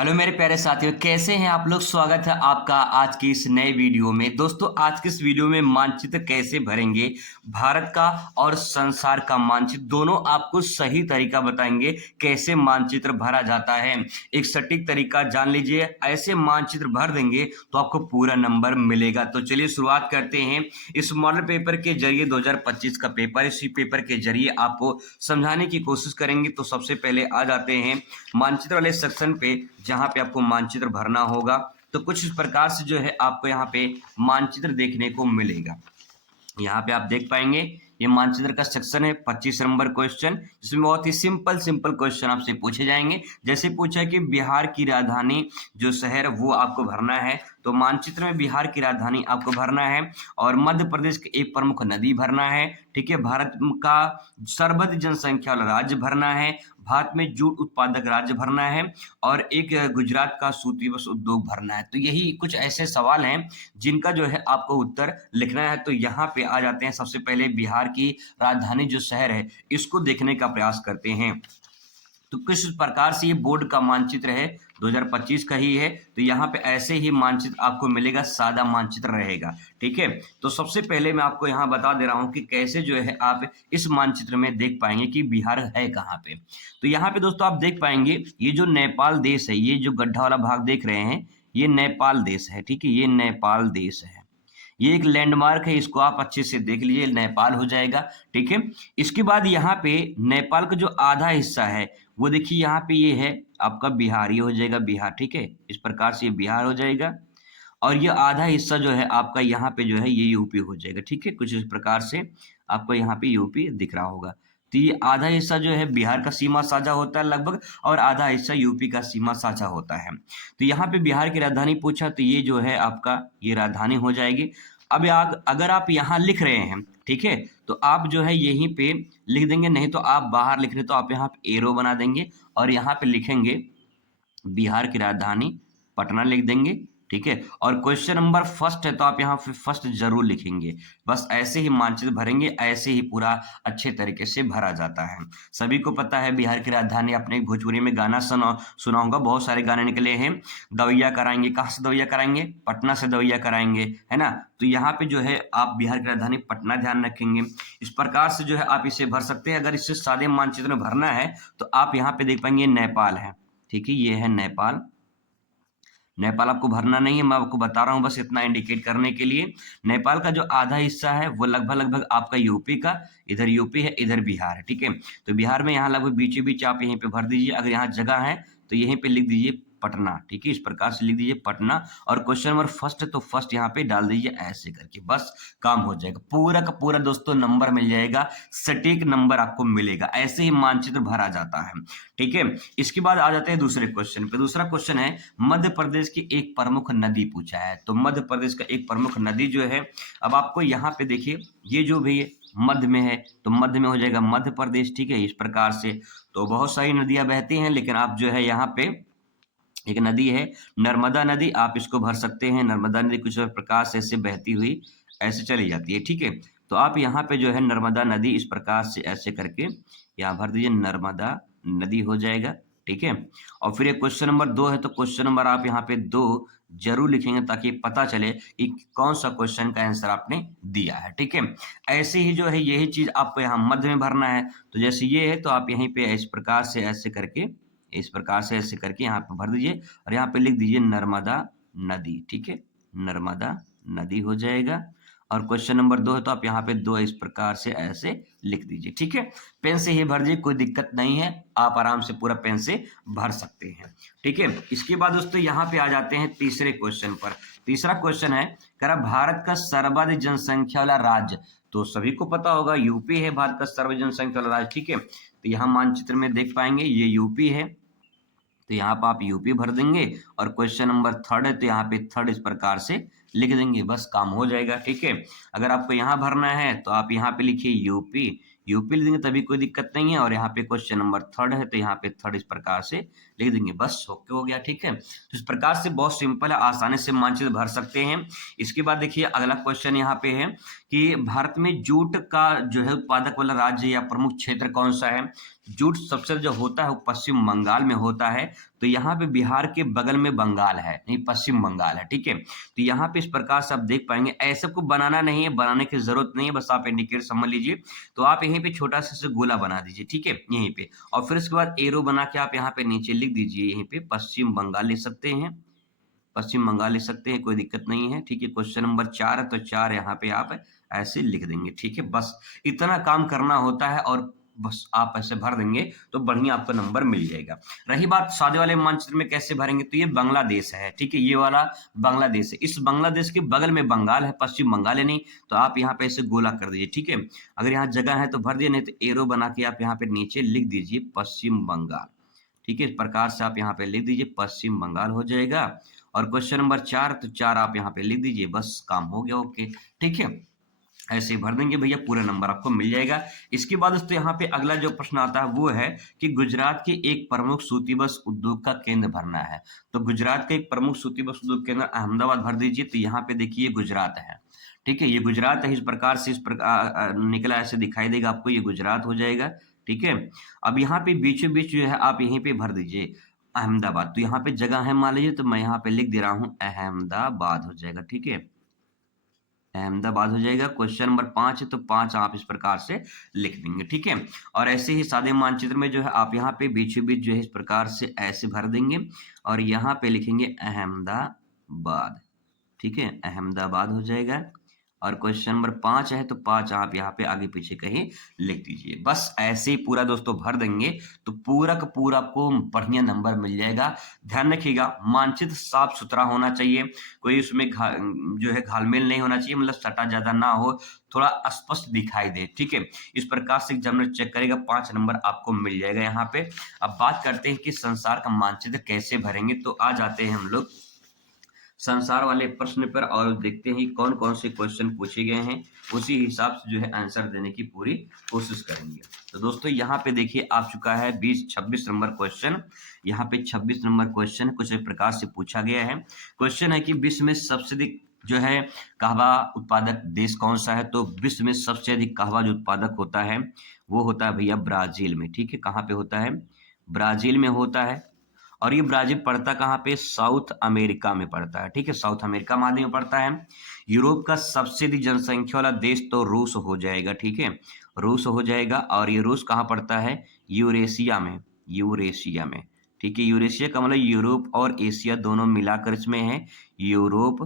Hello मेरे प्यारे साथियों, कैसे हैं आप लोग। स्वागत है आपका आज की इस नए वीडियो में। दोस्तों, आज की इस वीडियो में मानचित्र कैसे भरेंगे, भारत का और संसार का मानचित्र दोनों आपको सही तरीका बताएंगे कैसे मानचित्र भरा जाता है। एक सटीक तरीका जान लीजिए, ऐसे मानचित्र भर देंगे तो आपको पूरा नंबर मिलेगा। तो चलिए शुरुआत करते हैं। इस मॉडल पेपर के जरिए 2025 का पेपर, इसी पेपर के जरिए आपको समझाने की कोशिश करेंगे। तो सबसे पहले आ जाते हैं मानचित्र वाले सेक्शन पे, जहां पे आपको मानचित्र भरना होगा। तो कुछ इस प्रकार से जो है आपको यहाँ पे मानचित्र देखने को मिलेगा। यहाँ पे आप देख पाएंगे ये मानचित्र का सेक्शन है। 25 नंबर क्वेश्चन, जिसमें बहुत ही सिंपल सिंपल क्वेश्चन आपसे पूछे जाएंगे। जैसे पूछा कि बिहार की राजधानी जो शहर वो आपको भरना है, तो मानचित्र में बिहार की राजधानी आपको भरना है। और मध्य प्रदेश की एक प्रमुख नदी भरना है। ठीक है, भारत का सर्वाधिक जनसंख्या वाला राज्य भरना है। भारत में जूट उत्पादक राज्य भरना है। और एक गुजरात का सूती वस्त्र उद्योग भरना है। तो यही कुछ ऐसे सवाल हैं जिनका जो है आपको उत्तर लिखना है। तो यहाँ पे आ जाते हैं। सबसे पहले बिहार की राजधानी जो शहर है, इसको देखने का प्रयास करते हैं। तो किस प्रकार से ये बोर्ड का मानचित्र है, 2025 का ही है। तो यहाँ पे ऐसे ही मानचित्र आपको मिलेगा, सादा मानचित्र रहेगा। ठीक है, तो सबसे पहले मैं आपको यहाँ बता दे रहा हूँ कि कैसे जो है आप इस मानचित्र में देख पाएंगे कि बिहार है कहाँ पे। तो यहाँ पे दोस्तों आप देख पाएंगे ये जो नेपाल देश है, ये जो गड्ढा वाला भाग देख रहे हैं, ये नेपाल देश है। ठीक है, ये नेपाल देश है। ये एक लैंडमार्क है, इसको आप अच्छे से देख लीजिए, नेपाल हो जाएगा। ठीक है, इसके बाद यहाँ पे नेपाल का जो आधा हिस्सा है वो देखिए, यहाँ पे ये है आपका बिहार, ये हो जाएगा बिहार। ठीक है, इस प्रकार से ये बिहार हो जाएगा। और ये आधा हिस्सा जो है आपका यहाँ पे जो है ये यूपी हो जाएगा। ठीक है, कुछ इस प्रकार से आपको यहाँ पे यूपी दिख रहा होगा। तो ये आधा हिस्सा जो है बिहार का सीमा साझा होता है लगभग, और आधा हिस्सा यूपी का सीमा साझा होता है। तो यहाँ पे बिहार की राजधानी पूछा, तो ये जो है आपका ये राजधानी हो जाएगी। अब अगर आप यहाँ लिख रहे हैं, ठीक है, तो आप जो है यहीं पे लिख देंगे। नहीं तो आप बाहर लिख रहे तो आप यहाँ पे एरो बना देंगे और यहाँ पे लिखेंगे बिहार की राजधानी पटना लिख देंगे। ठीक है, और क्वेश्चन नंबर फर्स्ट है तो आप यहाँ पे फर्स्ट जरूर लिखेंगे। बस ऐसे ही मानचित्र भरेंगे, ऐसे ही पूरा अच्छे तरीके से भरा जाता है। सभी को पता है बिहार की राजधानी, अपने भोजपुरी में गाना सुना होगा, बहुत सारे गाने निकले हैं। दवैया कराएंगे, कहाँ से दवैया कराएंगे, पटना से दवैया कराएंगे, है ना। तो यहाँ पे जो है आप बिहार की राजधानी पटना ध्यान रखेंगे। इस प्रकार से जो है आप इसे भर सकते हैं। अगर इससे सादे मानचित्र में भरना है तो आप यहाँ पे देख पाएंगे नेपाल है। ठीक है, ये है नेपाल। नेपाल आपको भरना नहीं है, मैं आपको बता रहा हूँ बस इतना इंडिकेट करने के लिए। नेपाल का जो आधा हिस्सा है वो लगभग लगभग आपका यूपी का, इधर यूपी है, इधर बिहार है। ठीक है, तो बिहार में यहाँ लगभग बीचों बीच आप यहीं पे भर दीजिए। अगर यहाँ जगह है तो यहीं पे लिख दीजिए पटना। ठीक है, इस प्रकार से लिख दीजिए पटना। और क्वेश्चन नंबर फर्स्ट है तो फर्स्ट यहाँ पे डाल दीजिए ऐसे करके, बस काम हो जाएगा। पूरा का पूरा दोस्तों नंबर मिल जाएगा, सटीक नंबर आपको मिलेगा। ऐसे ही मानचित्र भरा जाता है। ठीक है, इसके बाद आ जाते हैं दूसरे क्वेश्चन पे। दूसरा क्वेश्चन है मध्य प्रदेश की एक प्रमुख नदी पूछा है। तो मध्य प्रदेश का एक प्रमुख नदी जो है, अब आपको यहाँ पे देखिए, ये जो भी मध्य में है तो मध्य में हो जाएगा मध्य प्रदेश। ठीक है, इस प्रकार से तो बहुत सारी नदियां बहती हैं, लेकिन आप जो है यहाँ पे एक नदी है नर्मदा नदी, आप इसको भर सकते हैं। नर्मदा नदी कुछ प्रकार से ऐसे बहती हुई ऐसे चली जाती है। ठीक है, तो आप यहाँ पे जो है नर्मदा नदी इस प्रकार से ऐसे करके यहाँ भर दीजिए, नर्मदा नदी हो जाएगा। ठीक है, और फिर एक क्वेश्चन नंबर 2 है, तो क्वेश्चन नंबर आप यहाँ पे 2 जरूर लिखेंगे ताकि पता चले कि कौन सा क्वेश्चन का आंसर आपने दिया है। ठीक है, ऐसे ही जो है यही चीज आपको यहाँ मध्य में भरना है। तो जैसे ये है तो आप यहीं पे इस प्रकार से ऐसे करके, इस प्रकार से ऐसे करके यहाँ पे भर दीजिए और यहाँ पे लिख दीजिए नर्मदा नदी। ठीक है, नर्मदा नदी हो जाएगा। और क्वेश्चन नंबर 2 है तो आप यहाँ पे 2 इस प्रकार से ऐसे लिख दीजिए। ठीक है, पेन से ही भर दीजिए, कोई दिक्कत नहीं है, आप आराम से पूरा पेन से भर सकते हैं। ठीक है, इसके बाद दोस्तों यहाँ पे आ जाते हैं तीसरे क्वेश्चन पर। तीसरा क्वेश्चन है, कह रहा भारत का सर्वाधिक जनसंख्या वाला राज्य। तो सभी को पता होगा यूपी है भारत का सर्वाधिक जनसंख्या वाला राज्य। ठीक है, तो यहाँ मानचित्र में देख पाएंगे ये यूपी है, तो यहाँ पर आप यूपी भर देंगे। और क्वेश्चन नंबर 3 है तो यहाँ पे 3 इस प्रकार से लिख देंगे, बस काम हो जाएगा। ठीक है, अगर आपको यहाँ भरना है तो आप यहाँ पे लिखिए यूपी, यूपी लिख देंगे तभी कोई दिक्कत नहीं है। और यहाँ पे क्वेश्चन नंबर 3 है तो यहाँ पे 3 इस प्रकार से लिख देंगे, बस ओके हो गया। ठीक है, तो इस प्रकार से बहुत सिंपल है, आसानी से मानचित्र भर सकते हैं। इसके बाद देखिए अगला क्वेश्चन यहाँ पे है कि भारत में जूट का जो है उत्पादक वाला राज्य या प्रमुख क्षेत्र कौन सा है। जूट सबसे जो होता है वो पश्चिम बंगाल में होता है। तो यहाँ पे बिहार के बगल में बंगाल है, नहीं पश्चिम बंगाल है, ठीक है। तो यहाँ पे इस प्रकार से आप देख पाएंगे, ऐसे को बनाना नहीं है, बनाने की जरूरत नहीं है, बस आप इंडिकेट समझ लीजिए। तो आप यहीं पे छोटा सा गोला बना दीजिए, ठीक है, यहीं पे। और फिर उसके बाद एरो बना के आप यहाँ पे नीचे लिख दीजिए, यहीं पे पश्चिम बंगाल लिख सकते हैं, पश्चिम बंगाल लिख सकते हैं, कोई दिक्कत नहीं है, ठीक है। क्वेश्चन नंबर 4 है तो 4 यहाँ पे आप ऐसे लिख देंगे, ठीक है। बस इतना काम करना होता है और बस आप ऐसे भर देंगे तो बढ़िया आपको नंबर मिल जाएगा। रही बात सादे वाले मानचित्र में कैसे भरेंगे, तो ये बांग्लादेश है, ठीक है, ये वाला बांग्लादेश है। इस बांग्लादेश के बगल में बंगाल है, पश्चिम बंगाल है नहीं, तो आप यहाँ पे ऐसे गोला कर दीजिए, ठीक है। अगर यहाँ जगह है तो भर दिए, नहीं तो एरो बना के आप यहाँ पे नीचे लिख दीजिए पश्चिम बंगाल, ठीक है। इस प्रकार से आप यहाँ पे लिख दीजिए पश्चिम बंगाल हो जाएगा। और क्वेश्चन नंबर 4 तो 4 आप यहाँ पे लिख दीजिए, बस काम हो गया, ओके, ठीक है। ऐसे भर देंगे भैया, पूरा नंबर आपको मिल जाएगा। इसके बाद दोस्तों यहाँ पे अगला जो प्रश्न आता है वो है कि गुजरात के एक प्रमुख सूती बस उद्योग का केंद्र भरना है। तो गुजरात का एक प्रमुख सूती बस उद्योग केंद्र अहमदाबाद भर दीजिए। तो यहाँ पे देखिए गुजरात है, ठीक है, ये गुजरात है। इस प्रकार से इस प्रकार निकला ऐसे दिखाई देगा आपको, ये गुजरात हो जाएगा, ठीक है। अब यहाँ पे बीचों बीच जो है आप यहीं पे भर दीजिए अहमदाबाद। तो यहाँ पे जगह है मान लीजिए, तो मैं यहाँ पे लिख दे रहा हूँ अहमदाबाद हो जाएगा, ठीक है, अहमदाबाद हो जाएगा। क्वेश्चन नंबर 5 है तो 5 आप इस प्रकार से लिख देंगे, ठीक है। और ऐसे ही सादे मानचित्र में जो है आप यहाँ पे बीचों बीच जो है इस प्रकार से ऐसे भर देंगे और यहाँ पे लिखेंगे अहमदाबाद, ठीक है, अहमदाबाद हो जाएगा। और क्वेश्चन नंबर 5 है तो 5 आप यहाँ पे आगे पीछे कहीं लिख दीजिए। बस ऐसे ही पूरा दोस्तों भर देंगे तो पूरा का पूरा आपको बढ़िया नंबर मिल जाएगा। ध्यान रखिएगा, मानचित्र साफ सुथरा होना चाहिए, कोई उसमें जो है घालमेल नहीं होना चाहिए, मतलब सटा ज्यादा ना हो, थोड़ा स्पष्ट दिखाई दे, ठीक है। इस प्रकार से एग्जामिनर चेक करेगा, 5 नंबर आपको मिल जाएगा यहाँ पे। अब बात करते हैं कि संसार का मानचित्र कैसे भरेंगे। तो आ जाते हैं हम लोग संसार वाले प्रश्न पर और देखते हैं कौन कौन से क्वेश्चन पूछे गए हैं, उसी हिसाब से जो है आंसर देने की पूरी कोशिश करेंगे। तो दोस्तों यहाँ पे देखिए आ चुका है 26 नंबर क्वेश्चन। यहाँ पे 26 नंबर क्वेश्चन कुछ इस प्रकार से पूछा गया है। क्वेश्चन है कि विश्व में सबसे अधिक जो है कहवा उत्पादक देश कौन सा है। तो विश्व में सबसे अधिक कहवा जो उत्पादक होता है वो होता है भैया ब्राजील में, ठीक है। कहाँ पे होता है, ब्राजील में होता है। और ये ब्राजील पड़ता कहाँ पे, साउथ अमेरिका में पड़ता है, ठीक है, साउथ अमेरिका महाद्वीप में पड़ता है। यूरोप का सबसे अधिक जनसंख्या वाला देश तो रूस हो जाएगा, ठीक है, रूस हो जाएगा। और ये रूस कहाँ पड़ता है, यूरेशिया में, यूरेशिया में, ठीक है। यूरेशिया का मतलब यूरोप और एशिया दोनों मिलाकर इसमें है, यूरोप,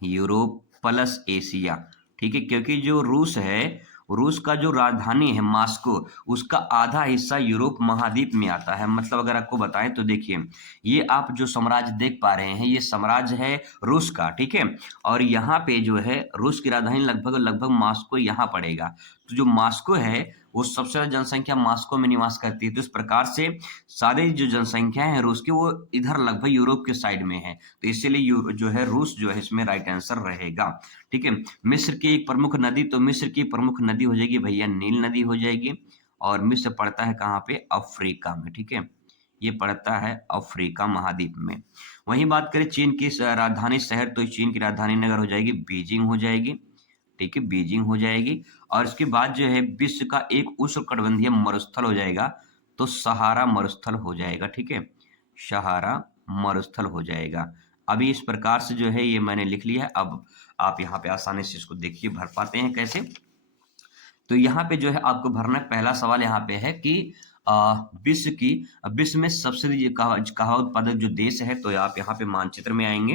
यूरोप प्लस एशिया, ठीक है। क्योंकि जो रूस है, रूस का जो राजधानी है मॉस्को, उसका आधा हिस्सा यूरोप महाद्वीप में आता है। मतलब अगर आपको बताएं तो देखिए, ये आप जो साम्राज्य देख पा रहे हैं ये साम्राज्य है रूस का, ठीक है। और यहाँ पे जो है रूस की राजधानी लगभग लगभग मॉस्को यहाँ पड़ेगा। तो जो मॉस्को है वो सबसे ज्यादा जनसंख्या मॉस्को में निवास करती है। तो इस प्रकार से सारी जो जनसंख्या है रूस की वो इधर लगभग यूरोप के साइड में है। तो इसीलिए जो है रूस जो है इसमें राइट आंसर रहेगा, ठीक है। मिस्र की एक प्रमुख नदी, तो मिस्र की प्रमुख नदी हो जाएगी भैया नील नदी हो जाएगी। और मिस्र पड़ता है कहाँ पे, अफ्रीका में, ठीक है, ये पड़ता है अफ्रीका महाद्वीप में। वहीं बात करें चीन की राजधानी शहर, तो चीन की राजधानी नगर हो जाएगी बीजिंग हो जाएगी, ठीक है, बीजिंग हो जाएगी। और इसके बाद जो है विश्व का एक उष्णकटिबंधीय मरुस्थल हो जाएगा, तो सहारा मरुस्थल हो जाएगा, ठीक है, सहारा मरुस्थल हो जाएगा। अभी इस प्रकार से जो है ये मैंने लिख लिया है। अब आप यहाँ पे आसानी से इसको देखिए भर पाते हैं कैसे। तो यहाँ पे जो है आपको भरना है, पहला सवाल यहाँ पे है कि विश्व में सबसे कहा उत्पादक जो देश है। तो आप यहाँ पे मानचित्र में आएंगे,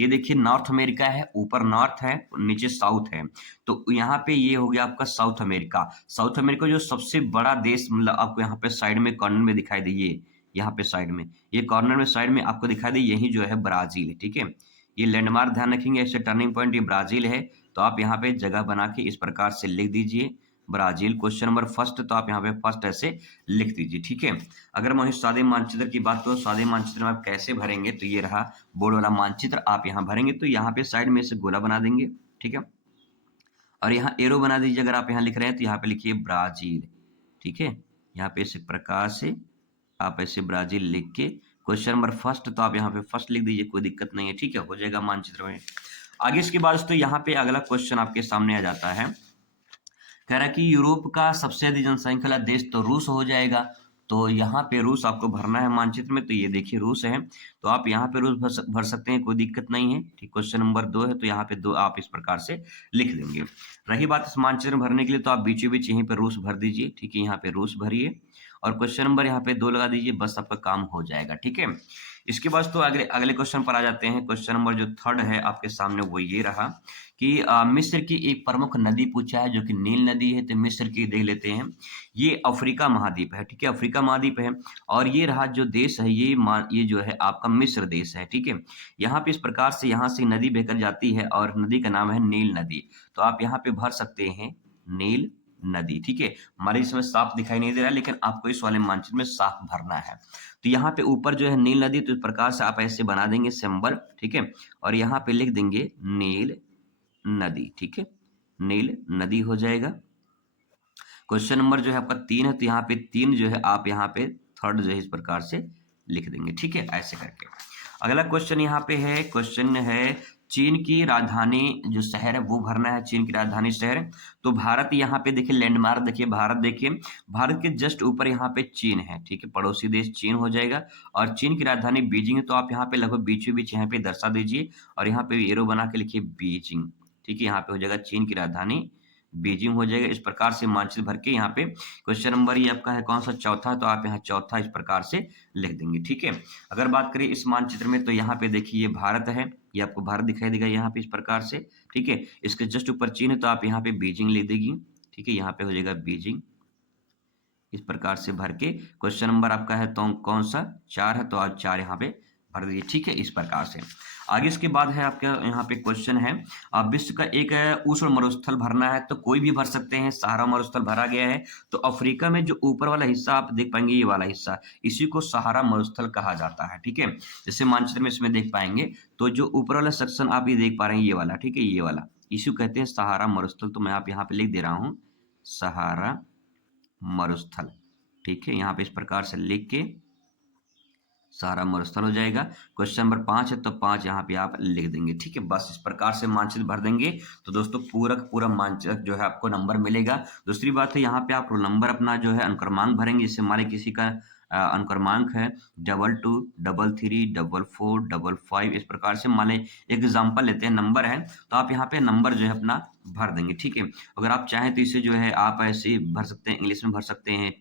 ये देखिए नॉर्थ अमेरिका है, ऊपर नॉर्थ है, नीचे साउथ है। तो यहाँ पे ये हो गया आपका साउथ अमेरिका। साउथ अमेरिका जो सबसे बड़ा देश, मतलब आपको यहाँ पे साइड में कॉर्नर में दिखाई दे, ये यहाँ पे साइड में, ये कॉर्नर में साइड में आपको दिखाई दे, यही जो है ब्राजील है, ठीक है। ये लैंडमार्क ध्यान रखेंगे, ऐसे टर्निंग पॉइंट ये ब्राजील है। तो आप यहाँ पे जगह बना के इस प्रकार से लिख दीजिए ब्राजील। क्वेश्चन नंबर फर्स्ट, तो आप यहाँ पे फर्स्ट ऐसे लिख दीजिए, ठीक है। अगर मैं सादे मानचित्र की बात करूँ, सादे मानचित्र में आप कैसे भरेंगे, तो ये रहा बोर्ड वाला मानचित्र। आप यहाँ भरेंगे तो यहाँ पे साइड में से गोला बना देंगे, ठीक है, और यहाँ एरो बना दीजिए। अगर आप यहाँ लिख रहे हैं तो यहाँ पे लिखिए ब्राजील, ठीक है। यहाँ पे इस प्रकार से आप ऐसे ब्राजील लिख के क्वेश्चन नंबर फर्स्ट, तो आप यहाँ पे फर्स्ट लिख दीजिए, कोई दिक्कत नहीं है, ठीक है, हो जाएगा मानचित्र में। आगे इसके बाद तो यहाँ पे अगला क्वेश्चन आपके सामने आ जाता है, कह रहा है कि यूरोप का सबसे अधिक जनसंख्या वाला देश तो रूस हो जाएगा। तो यहाँ पे रूस आपको भरना है मानचित्र में, तो ये देखिए रूस है, तो आप यहाँ पे रूस भर सकते हैं, कोई दिक्कत नहीं है। ठीक, क्वेश्चन नंबर 2 है, तो यहाँ पे 2 आप इस प्रकार से लिख देंगे। रही बात इस मानचित्र में भरने के लिए, तो आप बीचों बीच यहीं पे रूस भर दीजिए। ठीक है, यहाँ पे रूस भरिए और क्वेश्चन नंबर यहाँ पे 2 लगा दीजिए, बस आपका काम हो जाएगा। ठीक है, इसके बाद तो अगले अगले क्वेश्चन पर आ जाते हैं। क्वेश्चन नंबर जो 3 है आपके सामने वो ये रहा कि मिस्र की एक प्रमुख नदी पूछा है जो कि नील नदी है, तो मिस्र की देख लेते हैं। ये अफ्रीका महाद्वीप है, ठीक है, अफ्रीका महाद्वीप है और ये रहा जो देश है, ये जो है आपका मिस्र देश है। ठीक है, यहाँ पे इस प्रकार से यहाँ से नदी बहकर जाती है और नदी का नाम है नील नदी, तो आप यहाँ पे भर सकते हैं नील नदी। ठीक है, हमारे इसमें साफ दिखाई नहीं दे रहा है, लेकिन आपको इस वाले मानचित्र में साफ भरना है। तो यहाँ पे ऊपर जो है नील नदी, तो इस प्रकार से आप ऐसे बना देंगे सिंबल। ठीक है, और यहाँ पे लिख देंगे नील नदी। ठीक है, नील नदी हो जाएगा। क्वेश्चन नंबर जो है आपका 3 है, तो यहाँ पे 3 जो है आप यहाँ पे थर्ड जो है इस प्रकार से लिख देंगे। ठीक है, ऐसे करके। अगला क्वेश्चन यहाँ पे है, क्वेश्चन है चीन की राजधानी जो शहर है वो भरना है, चीन की राजधानी शहर। तो भारत यहाँ पे देखिए लैंडमार्क देखिए, भारत देखिए, भारत के जस्ट ऊपर यहाँ पे चीन है। ठीक है, पड़ोसी देश चीन हो जाएगा और चीन की राजधानी बीजिंग है, तो आप यहाँ पे लगभग बीचों बीच यहाँ पे दर्शा दीजिए और यहाँ पे एरो बना के लिखिए बीजिंग। ठीक है, यहाँ पे हो जाएगा चीन की राजधानी बीजिंग हो जाएगा। इस प्रकार से मानचित्र भर के यहाँ पे क्वेश्चन नंबर ये आपका है कौन सा, चौथा, तो आप यहाँ चौथा इस प्रकार से लिख देंगे। ठीक है, अगर बात करें इस मानचित्र में, तो यहाँ पे देखिए ये भारत है, ये आपको भारत दिखाई देगा यहाँ पे इस प्रकार से। ठीक है, इसके जस्ट ऊपर चीन है, तो आप यहाँ पे बीजिंग लिख देंगे। ठीक है, यहाँ पे हो जाएगा बीजिंग इस प्रकार से भर के। क्वेश्चन नंबर आपका है तो कौन सा, 4 है, तो आप 4 यहाँ पे भर दीजिए। ठीक है, इस प्रकार से। आगे इसके बाद है आपका यहाँ पे क्वेश्चन है विश्व का एक उष्ण मरुस्थल भरना है, तो कोई भी भर सकते हैं। सहारा मरुस्थल भरा गया है, तो अफ्रीका में जो ऊपर वाला हिस्सा आप देख पाएंगे, ये वाला हिस्सा, इसी को सहारा मरुस्थल कहा जाता है। ठीक है, जैसे मानचित्र में इसमें देख पाएंगे, तो जो ऊपर वाला सेक्शन आप ये देख पा रहे हैं, ये वाला, ठीक है, ये वाला, इसी को कहते हैं सहारा मरुस्थल। तो मैं आप यहाँ पे लिख दे रहा हूँ सहारा मरुस्थल। ठीक है, यहाँ पे इस प्रकार से लिख के सारा मरुस्थल हो जाएगा। क्वेश्चन नंबर 5 है, तो 5 यहाँ पे आप लिख देंगे। ठीक है, बस इस प्रकार से मानचित्र भर देंगे, तो दोस्तों पूरा मानचित्र जो है आपको नंबर मिलेगा। दूसरी बात है, यहाँ पे आप रोल नंबर अपना जो है अनुक्रमांक भरेंगे। जैसे हमारे किसी का अनुक्रमांक है 22 33 44 55, इस प्रकार से मान एग्जाम्पल लेते हैं, नंबर है, तो आप यहाँ पे नंबर जो है अपना भर देंगे। ठीक है, अगर आप चाहें तो इसे जो है आप ऐसे भर सकते हैं, इंग्लिश में भर सकते हैं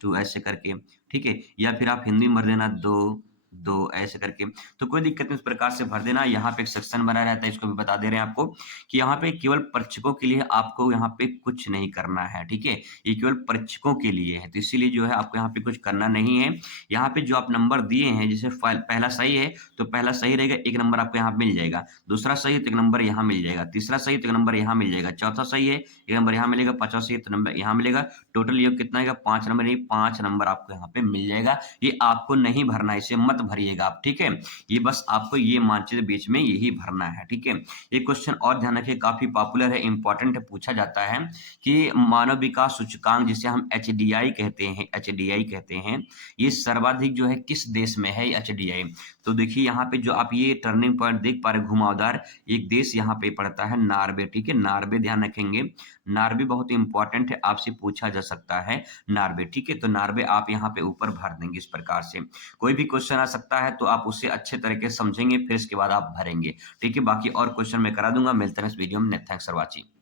2 ऐसे करके। ठीक है, या फिर आप हिंदी में भर देना 2 2 ऐसे करके, तो कोई दिक्कत नहीं, इस प्रकार से भर देना। यहाँ पे एक सेक्शन बना रहता है, इसको भी बता दे रहे हैं आपको कि यहाँ पे केवल परीक्षकों के लिए आपको यहाँ पे कुछ नहीं करना है। ठीक है, ये केवल परीक्षकों के लिए है, तो इसीलिए जो है आपको यहाँ पे कुछ करना नहीं है। यहाँ पे जो आप नंबर दिए हैं, जैसे पहला सही है तो पहला सही रहेगा, 1 नंबर आपको यहाँ मिल जाएगा। दूसरा सही है तो 1 नंबर यहाँ मिल जाएगा। तीसरा सही है तो 1 नंबर यहाँ मिल जाएगा। चौथा सही है 1 नंबर यहाँ मिलेगा। पांचवा सही है तो नंबर यहाँ मिलेगा। टोटल योग कितना आएगा, 5 नंबर, नहीं 5 नंबर आपको यहाँ पे मिल जाएगा। ये आपको नहीं भरना, इसे मत भरिएगा आप। ठीक है, ये बस आपको ये मानचित्र बीच में यही भरना है। ठीक है, ये क्वेश्चन और ध्यान रखिए, काफी पॉपुलर है, इंपॉर्टेंट है, पूछा जाता है कि मानव विकास सूचकांक जिसे हम एचडीआई कहते हैं, ये सर्वाधिक जो है किस देश में है एचडीआई। तो देखिए यहाँ पे जो आप ये टर्निंग पॉइंट देख पा रहे घुमावदार, एक देश यहाँ पे पड़ता है नार्वे। ठीक है, नार्वे ध्यान रखेंगे, नार्वे बहुत इंपॉर्टेंट है, आपसे पूछा जा सकता है नार्वे। ठीक है, तो नार्वे आप यहाँ पे ऊपर भर देंगे इस प्रकार से। कोई भी क्वेश्चन आ सकता है तो आप उसे अच्छे तरीके से समझेंगे, फिर इसके बाद आप भरेंगे। ठीक है, बाकी और क्वेश्चन मैं करा दूंगा। मिलते हैं इस वीडियो में। Thanks for watching.